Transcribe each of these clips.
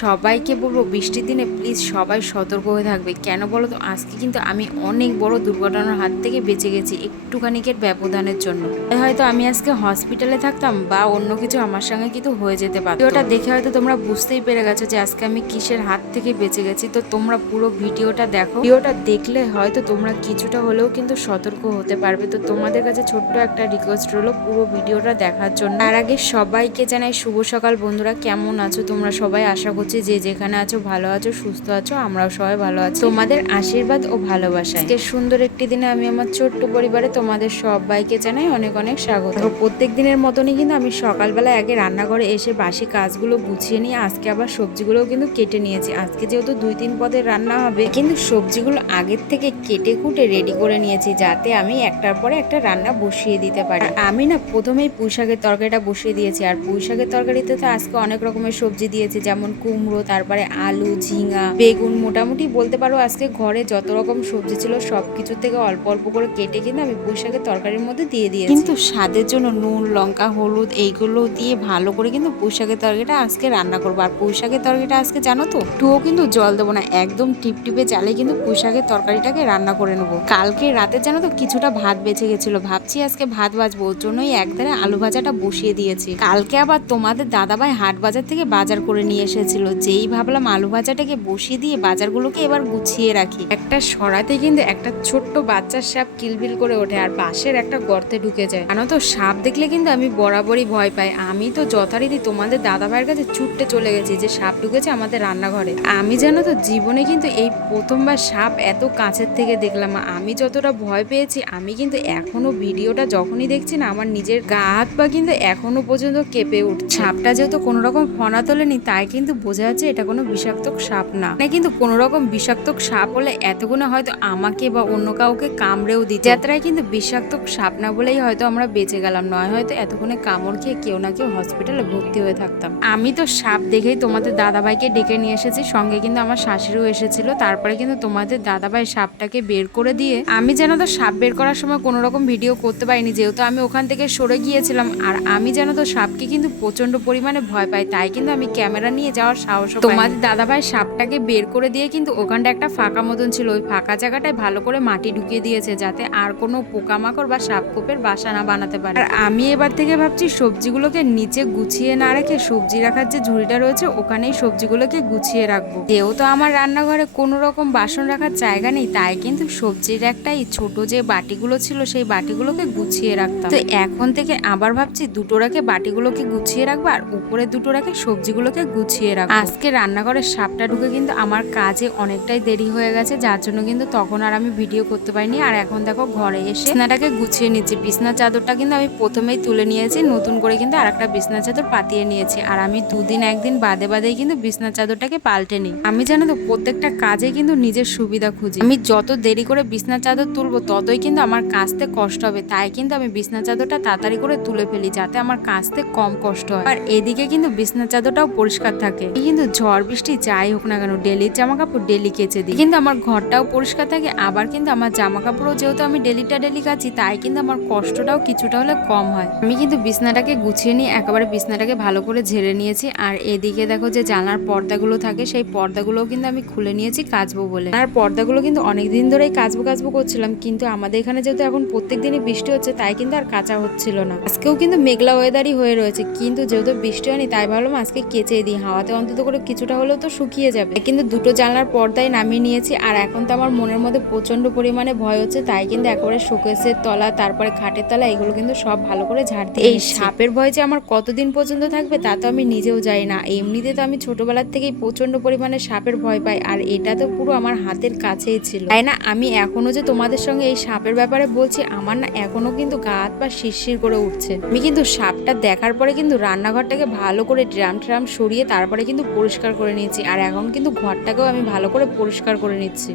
সবাইকে বলবো বৃষ্টির দিনে প্লিজ সবাই সতর্ক হয়ে থাকবে। কেন বলো তো, আজকে কিন্তু আমি অনেক বড় দুর্ঘটনার হাত থেকে বেঁচে গেছি একটুখানিকের ব্যবধানের জন্য। হয়তো আমি আজকে হসপিটালে থাকতাম বা অন্য কিছু আমার সঙ্গে কিন্তু হয়ে যেতে পারতো। ভিডিওটা দেখে হয়তো তোমরা বুঝতেই পেরে গেছো যে আজকে আমি কিসের হাত থেকে বেঁচে গেছি। তো তোমরা পুরো ভিডিওটা দেখো, ভিডিওটা দেখলে হয়তো তোমরা কিছুটা হলেও কিন্তু সতর্ক হতে পারবে। তো তোমাদের কাছে ছোট্ট একটা রিকোয়েস্ট রইলো পুরো ভিডিওটা দেখার জন্য। তার আগে সবাইকে জানাই শুভ সকাল। বন্ধুরা কেমন আছো তোমরা সবাই? আশা করছি যে যেখানে আছো ভালো আছো, সুস্থ আছো। আমরাও সবাই ভালো আছি তোমাদের আশীর্বাদ ও ভালোবাসায়। আজকে সুন্দর একটি দিনে আমি আমার ছোট্ট পরিবারে তোমাদের সবাইকে জানাই অনেক অনেক স্বাগত। প্রত্যেক দিনের মতনই কিন্তু আমি সকালবেলা আগে রান্নাঘরে এসে বাসি কাজগুলো গুছিয়ে নিয়ে আজকে আবার সবজিগুলোও কিন্তু কেটে নিয়েছি। আজকে যেহেতু 2-3 পদের রান্না হবে, কিন্তু সবজিগুলো আগের থেকে কেটে কুটে রেডি করে নিয়েছি যাতে আমি একটার পরে একটা রান্না বসিয়ে দিতে পারি। আমি না প্রথমেই পুঁই শাকের তরকারিটা বসিয়ে দিয়েছি। আর পুঁই শাকের তরকারিতে তো আজকে অনেক রকমের সবজি দিয়েছি, যেমন কুমড়ো, তারপরে আলু, ঝিঙা, বেগুন। মোটামুটি বলতে পারো আজকে ঘরে যত রকম সবজি ছিল সবকিছু থেকে অল্প অল্প করে কেটে কিন্তু আমি পুঁই শাকের তরকারির মধ্যে দিয়ে দিয়েছি। কিন্তু স্বাদের জন্য নুন, লঙ্কা, হলুদ এইগুলো দিয়ে ভালো করে কিন্তু পুঁই শাকের তরকারিটা আজকে রান্না করবো। আর পুঁই শাকের তরকারিটা আজকে জানো তো, একটুও কিন্তু জল দেবো না, একদম টিপটিপে চালে কিন্তু পুঁই শাকের তরকারিটাকে রান্না করে নেবো। কালকে রাতে জানো তো কিছুটা ভাত বেঁচে গেছিল, ভাবছি আজকে ভাত ভাজবো, ওর জন্যই একধারে আলু ভাজাটা বসিয়ে দিয়েছি। কালকে আবার তোমাদের দাদাভাই হাট বাজার থেকে বাজার করে নিয়ে এসেছিল, যেই ভাবলাম আলু ভাজাটাকে বসিয়ে দিয়ে বাজারগুলোকে এবার গুছিয়ে রাখি। একটা সরাতে কিন্তু একটা ছোট্ট বাচ্চার সাপ কিলবিল করে ওঠে আর পাশের একটা গর্তে ঢুকে যায়। জানো তো, সাপ দেখলে কিন্তু আমি বরাবরই ভয় পাই। আমি তো যথারীতি তোমাদের দাদাভাইয়ের কাছে ছুটতে চলে গেছি যে সাপ ঢুকেছে আমাদের রান্নাঘরে। আমি জানো তো জীবনে কিন্তু এই প্রথমবার সাপ এত কাছের থেকে দেখলাম। আমি যতটা ভয় পেয়েছি, আমি কিন্তু এখনো ভিডিওটা যখনই দেখছি না, আমার নিজের গা হাত পা কিন্তু এখনো পর্যন্ত কেঁপে উঠছে। সাপটা যেহেতু কোনো রকম ফনা তোলেনি, তাই কিন্তু বোঝা যাচ্ছে এটা কোনো বিষাক্ত সাপ না। কিন্তু কোনো রকম বিষাক্ত সাপ হলে এতগুলো হয়তো আমাকে বা অন্য কাউকে কামড়েও দিত। যাত্রায় কিন্তু বিষাক্ত সাপ না বলেই হয়তো আমরা বেঁচে গেলাম, নয় হয়তো এতক্ষণে কামড় খেয়ে কেউ না কেউ হসপিটালে ভর্তি হয়ে থাকতাম। আমি তো সাপ দেখেই তোমাদের দাদাভাইকে ডেকে নিয়ে এসেছি, সঙ্গে কিন্তু আমার শাশুড়িও এসেছিল। তারপরে কিন্তু তোমাদের দাদাভাই সাপটাকে বের করে দিয়ে, আমি যেন তো সাপ বের করার সময় কোনো রকম ভিডিও করতে পারিনি, যেহেতু আমি ওখান থেকে সরে গিয়েছিলাম। আর আমি যেন তো সাপকে কিন্তু প্রচন্ড পরিমাণে ভয় পাই, তাই কিন্তু আমি ক্যামেরা নিয়ে যাওয়ার সাহস। তোমাদের দাদাভাই সাপটাকে বের করে দিয়ে কিন্তু ওখানটা একটা ফাঁকা মতন ছিল, ওই ফাঁকা জায়গাটায় ভালো করে মাটি ঢুকিয়ে দিয়েছে যাতে আর কোনো পোকামাকড় বা সাপকোপের বাসা না বানাতে পারে। আর আমি এবার থেকে ভাবছি সবজিগুলোকে নিচে গুছিয়ে না রেখে সবজি রাখার যে ঝুড়িটা রয়েছে ওখানেই সবজিগুলোকে গুছিয়ে রাখবো। যেহেতু আমার রান্নাঘরে কোনো রকম বাসন রাখার জায়গা নেই, তাই কিন্তু সবজির একটাই ছোট যে বাটিগুলো ছিল সেই বাটিগুলোকে গুছিয়ে রাখতাম। তো এখন থেকে আবার ভাবছি দুটো রাখে বাটিগুলোকে গুছিয়ে রাখবো আর উপরে দুটো রাখে সবজিগুলোকে গুছিয়ে রাখবো। আজকে রান্নাঘরের সাপটা ঢুকে কিন্তু আমার কাজে অনেকটাই দেরি হয়ে গেছে, যার জন্য কিন্তু তখন আর আমি ভিডিও করতে পারিনি। আর এখন দেখো ঘরে এসে বিছনাটাকে গুছিয়ে নিচ্ছি। বিছনার চাদরটা কিন্তু আমি প্রথমেই তুলে নিয়েছি, নতুন করে কিন্তু আর একটা বিছনার চাদর পাতিয়ে নিয়েছি। আর আমি দুদিন একদিন বাদে বাদেই কিন্তু বিছনার চাদরটাকে পাল্টে নিই। আমি জানো তো প্রত্যেকটা কাজে কিন্তু নিজের সুবিধা খুঁজি। আমি যত দেরি করে বিছনার চাদর তুলবো ততই কিন্তু আমার কাচতে কষ্ট হবে, তাই কিন্তু আমি বিছনার চাদরটা তাড়াতাড়ি করে তুলে ফেলি যাতে আমার কাচতে কম কষ্ট হয়। আর এদিকে কিন্তু বিছনার চাদরটাও পরিষ্কার থাকে। কিন্তু ঝড় বৃষ্টি যাই হোক না কেন ডেলির জামা কাপড় ডেলি কেচে দিই, কিন্তু আমার ঘরটাও পরিষ্কার থাকে। আবার কিন্তু আমার জামা কাপড়ও যেহেতু আমি ডেলিটা ডেলি কাচি, তাই কিন্তু আমার কষ্টটাও কিছুটা হলে কম হয়। আমি কিন্তু বিছনাটাকে গুছিয়ে নিয়ে একেবারে বিছনাটাকে ভালো করে ঝেড়ে নিয়েছি। আর এদিকে দেখো যে জানলার পর্দাগুলো থাকে সেই পর্দাগুলোও কিন্তু আমি খুলে নিয়েছি কাচবো বলে। আর পর্দাগুলো কিন্তু অনেকদিন ধরেই কাচবো কাচবো করছিলাম, কিন্তু আমাদের এখানে যেহেতু এখন প্রত্যেক দিনই বৃষ্টি হচ্ছে তাই কিন্তু আর কাচা হচ্ছিল না। আজকেও কিন্তু মেঘলা ওয়েদারই হয়ে রয়েছে, কিন্তু যেহেতু বৃষ্টি হয়নি তাই ভাবলাম আজকে কেচে দিই, হাওয়াতে অন্তত করে কিছুটা হলেও তো শুকিয়ে যাবে। কিন্তু দুটো জানলার পর্দায় নামিয়ে নিয়েছি। আর এখন তো আমার মনের মধ্যে প্রচন্ড পরিমাণে ভয় হচ্ছে, তাই কিন্তু একেবারে শোকেসের তলা, তারপরে খাটের তলা, এগুলো কিন্তু সব ভালো করে ঝাড় দিয়ে এই সাপের ভয় যে আমার কতদিন পর্যন্ত থাকবে তা তো আমি নিজেও জানি না। এমনিতে তো আমি ছোটবেলার থেকেই প্রচন্ড পরিমাণে সাপের ভয় পাই, আর এটা তো পুরো আমার হাতের কাছেই ছিল। তাই না আমি এখনো যে তোমাদের সঙ্গে এই সাপের ব্যাপারে বলছি, আমার না এখনো কিন্তু গা হাত পা শিরশির করে উঠছে। আমি কিন্তু সাপটা দেখার পরে কিন্তু রান্নাঘরটাকে ভালো করে ড্রাম ট্রাম সরিয়ে তারপরে কিন্তু পরিষ্কার করে নিয়েছি। আর এখন কিন্তু ঘরটাকেও আমি ভালো করে পরিষ্কার করে নিচ্ছি।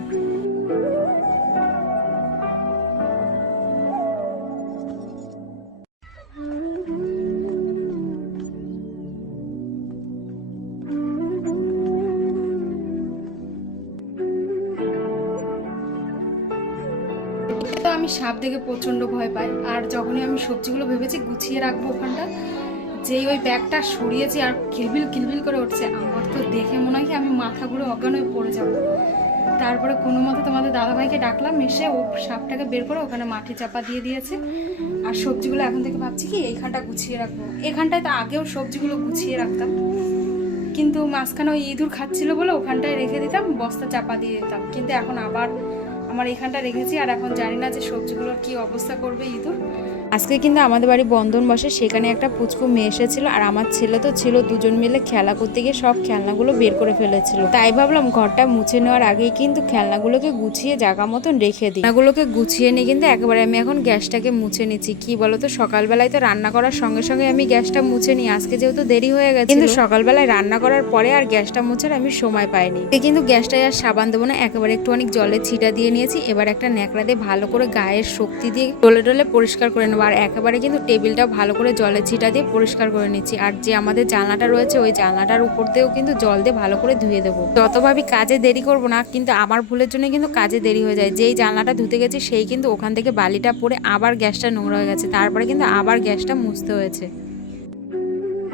তো আমি সাপ দেখে প্রচন্ড ভয় পাই। আর যখনই আমি সবজিগুলো ভেবেছি গুছিয়ে রাখবো ওখানটা, যেই ওই ব্যাগটা সরিয়েছি আর কিলবিল কিলবিল করে উঠছে, আমার তো দেখে মনে হয় কি আমি মাথা ঘুরে অজ্ঞান হয়ে পড়ে যাব। তারপরে কোনো মতে তোমাদের দাদাভাইকে ডাকলাম, এসে ও সাপটাকে বের করে ওখানে মাটি চাপা দিয়ে দিয়েছে। আর সবজিগুলো এখন থেকে ভাবছি কি এইখানটা গুছিয়ে রাখবো। এখানটায় তো আগেও সবজিগুলো গুছিয়ে রাখতাম, কিন্তু মাঝখানে ওই ইঁদুর খাচ্ছিল বলে ওখানটায় রেখে দিতাম, বস্তা চাপা দিয়ে দিতাম। কিন্তু এখন আবার আমার এখানটা রেখেছি, আর এখন জানি না যে সবজিগুলোর কি অবস্থা করবে ইঁদুর। আজকে কিন্তু আমাদের বাড়ি বন্ধন বসে, সেখানে একটা পুচকু মেয়ে এসেছিল আর আমার ছেলে তো ছিল, দুজন মিলে খেলা করতে গিয়ে সব খেলনাগুলো বের করে ফেলেছিল। তাই ভাবলাম ঘরটা মুছে নেওয়ার আগেই কিন্তু খেলনাগুলোকে গুছিয়ে জায়গা মতন রেখে দিই। খেলনাগুলোকে গুছিয়ে নিয়ে কিন্তু একেবারে আমি এখন গ্যাসটাকে মুছে নিচ্ছি। কি বলতো, সকালবেলায় তো রান্না করার সঙ্গে সঙ্গে আমি গ্যাসটা মুছে নিই, আজকে যেহেতু দেরি হয়ে গেছে, কিন্তু সকালবেলায় রান্না করার পরে আর গ্যাসটা মুছার আমি সময় পাইনি। কিন্তু গ্যাসটায় আর সাবান দেবো না, একেবারে একটুখানি জলের ছিটা দিয়ে নিয়েছি। এবার একটা ন্যাকড়া দিয়ে ভালো করে গায়ের শক্তি দিয়ে ডলে ডলে পরিষ্কার করে নেবো। আর একেবারে কিন্তু টেবিলটা ভালো করে জলের ছিটা দিয়ে পরিষ্কার করে নিচ্ছি। আর যে আমাদের জানলাটা রয়েছে ওই জানলাটার উপর দিয়েও কিন্তু জল দিয়ে ভালো করে ধুয়ে দেবো। যত ভাবি কাজে দেরি করবো না, কিন্তু আমার ভুলের জন্য কিন্তু কাজে দেরি হয়ে যায়। যেই জানলাটা ধুতে গেছি সেই কিন্তু ওখান থেকে বালিটা পড়ে আবার গ্যাসটা নোংরা হয়ে গেছে, তারপরে কিন্তু আবার গ্যাসটা মুছতে হয়েছে।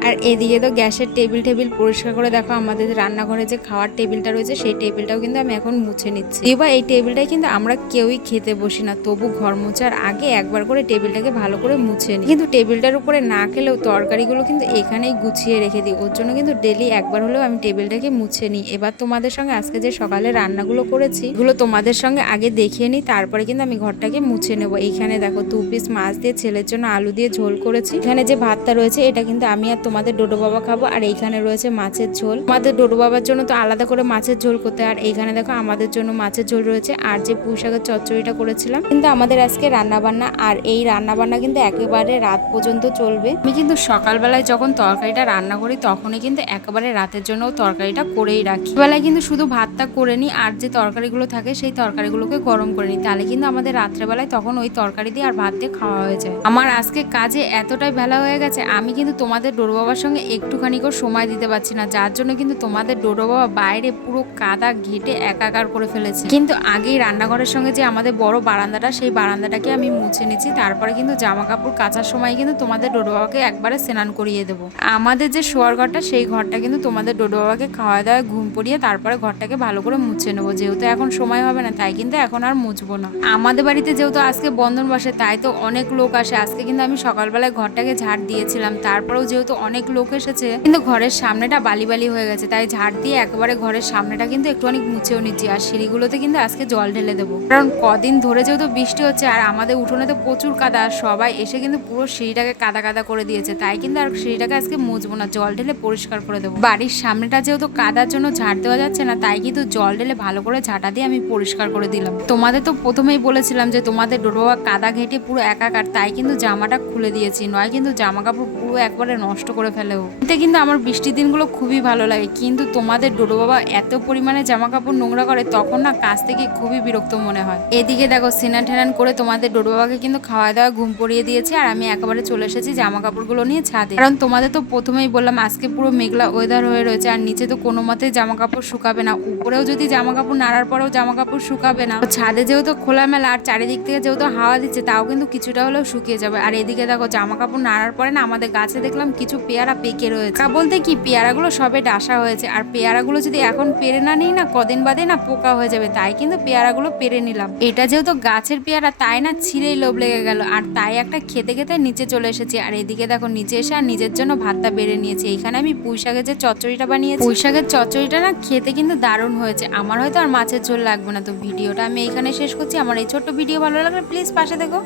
আর এদিকে তো গ্যাসের টেবিল পরিষ্কার করে দেখো, আমাদের রান্নাঘরে যে খাওয়ার টেবিলটা রয়েছে সেই টেবিলটাও কিন্তু আমি এখন মুছে নিচ্ছি। এবার এই টেবিলটাই কিন্তু আমরা কেউই খেতে বসি না, তবু ঘর মোছার আগে একবার করে টেবিলটাকে ভালো করে মুছে নিই। কিন্তু টেবিলটার উপরে না খেলেও তরকারিগুলো কিন্তু এখানেই গুছিয়ে রেখে দিই, ওর জন্য কিন্তু ডেলি একবার হলেও আমি টেবিলটাকে মুছে নিই। এবার তোমাদের সঙ্গে আজকে যে সকালে রান্নাগুলো করেছি এগুলো তোমাদের সঙ্গে আগে দেখিয়ে নিই, তারপরে কিন্তু আমি ঘরটাকে মুছে নেবো। এইখানে দেখো 2 পিস মাছ দিয়ে ছেলের জন্য আলু দিয়ে ঝোল করেছি। এখানে যে ভাতটা রয়েছে এটা কিন্তু আমি আর তোমাদের ডোডো বাবা খাবো। আর এইখানে রয়েছে মাছের ঝোল, আমাদের ডোডো বাবার জন্য তো আলাদা করে মাছের ঝোল করতে। আর এইখানে দেখো আমাদের জন্য মাছের ঝোল রয়েছে, আর যে পুঁই শাকের চচ্চড়িটা করেছিলাম। কিন্তু আমাদের আজকে রান্না বান্না, আর এই রান্না বান্না কিন্তু একেবারে রাত পর্যন্ত চলবে। আমি কিন্তু সকালবেলায় যখন তরকারিটা রান্না করি তখনই কিন্তু একেবারে রাতের জন্য তরকারিটা করেই রাখি। বেলায় কিন্তু শুধু ভাতটা করে নিই, আর যে তরকারিগুলো থাকে সেই তরকারিগুলোকে গরম করে নিই, তাহলে কিন্তু আমাদের রাত্রেবেলায় তখন ওই তরকারি দিয়ে আর ভাত দিয়ে খাওয়া হয়ে যায়। আমার আজকে কাজে এতটাই বেলা হয়ে গেছে, আমি কিন্তু তোমাদের ডোডো বাবার সঙ্গে একটুখানিকেও সময় দিতে পারছি না, যার জন্য কিন্তু তোমাদের ডোডো বাবা বাইরে পুরো কাদা ঘেটে একাকার করে ফেলেছে। কিন্তু আগেই রান্নাঘরের সঙ্গে যে আমাদের বড় বারান্দাটা, সেই বারান্দাটাকে আমি মুছে নিচ্ছি। তারপরে কিন্তু জামা কাপড় কাচার সময় কিন্তু তোমাদের ডোডো বাবাকে একবারে স্নান করিয়ে দেবো। আমাদের যে শোয়ার ঘরটা সেই ঘরটা কিন্তু তোমাদের ডোডো বাবাকে খাওয়া দাওয়া ঘুম পড়িয়ে তারপরে ঘরটাকে ভালো করে মুছে নেবো। যেহেতু এখন সময় হবে না তাই কিন্তু এখন আর মুছবো না। আমাদের বাড়িতে যেহেতু আজকে বন্ধন বসে তাই তো অনেক লোক আসে। আজকে কিন্তু আমি সকালবেলায় ঘরটাকে ঝাড় দিয়েছিলাম, তারপরেও যেহেতু অনেক লোক এসেছে কিন্তু ঘরের সামনেটা বালি বালি হয়ে গেছে, তাই ঝাড় দিয়ে একেবারে ঘরের সামনেটা কিন্তু একটুখানি মুছেও নিচ্ছি। আর সিঁড়িগুলোতে কিন্তু আজকে জল ঢেলে দেবো, কারণ কদিন ধরে যেহেতু বৃষ্টি হচ্ছে আর আমাদের উঠোনে তো প্রচুর কাদা, সবাই এসে কিন্তু পুরো সিঁড়িটাকে কাদা কাদা করে দিয়েছে। তাই কিন্তু আর সিঁড়িটাকে আজকে মুছবো না, জল ঢেলে পরিষ্কার করে দেবো। বাড়ির সামনেটা যেহেতু কাদার জন্য ঝাড় দেওয়া যাচ্ছে না, তাই কিন্তু জল ঢেলে ভালো করে ঝাঁটা দিয়ে আমি পরিষ্কার করে দিলাম। তোমাদের তো প্রথমেই বলেছিলাম যে তোমাদের ডোডো বাবা কাদা ঘেটে পুরো একাকার, তাই কিন্তু জামাটা খুলে দিয়েছি, নয় কিন্তু জামা কাপড় পুরো একবারে নষ্ট করে ফেলেও। এতে কিন্তু আমার বৃষ্টির দিনগুলো খুবই ভালো লাগে, কিন্তু তোমাদের ডোডো বাবা এত পরিমাণে জামা কাপড় নোংরা করে তখন না কাজ থেকে খুবই বিরক্ত মনে হয়। এদিকে দেখো স্নান টেনান করে তোমাদের ডোডো বাবাকে কিন্তু খাওয়া দাওয়া ঘুম পড়িয়ে দিয়েছে, আর আমি একেবারে চলে এসেছি জামা কাপড়গুলো নিয়ে ছাদে। কারণ তোমাদের তো প্রথমেই বললাম আজকে পুরো মেঘলা ওয়েদার হয়ে রয়েছে, আর নিচে তো কোনো মতে জামা কাপড় শুকাবে না, উপরেও যদি জামা কাপড় নাড়ার পরেও জামা কাপড় শুকাবে না। ছাদে যেহেতু খোলামেলা আর চারিদিক থেকে যেহেতু হাওয়া দিচ্ছে তাও কিন্তু কিছুটা হলেও শুকিয়ে যাবে। আর এদিকে দেখো জামা কাপড় নাড়ার পরে না আমাদের গাছে দেখলাম কিছু পেয়ারা পেকে রয়েছে। বলতে কি পেয়ারাগুলো সবে ডাসা হয়েছে, আর পেয়ারাগুলো যদি এখন পেরে না নিই না কদিন বাদে না পোকা হয়ে যাবে, তাই কিন্তু পেয়ারাগুলো পেরে নিলাম। এটা যেহেতু গাছের পেয়ারা তাই না ছিঁড়েই লোভ লেগে গেল, আর তাই একটা খেতে খেতে নিচে চলে এসেছি। আর এদিকে দেখো নিচে এসে আর নিজের জন্য ভাতটা বেড়ে নিয়েছি। এখানে আমি পুঁই শাকের যে চচ্চড়িটা বানিয়েছি, পুঁই শাকের চচ্চড়িটা না খেতে কিন্তু দারুণ হয়েছে। আমার হয়তো আর মাছের ঝোল লাগবে না। তো ভিডিওটা আমি এখানে শেষ করছি। আমার এই ছোট্ট ভিডিও ভালো লাগলে প্লিজ পাশে দেখো।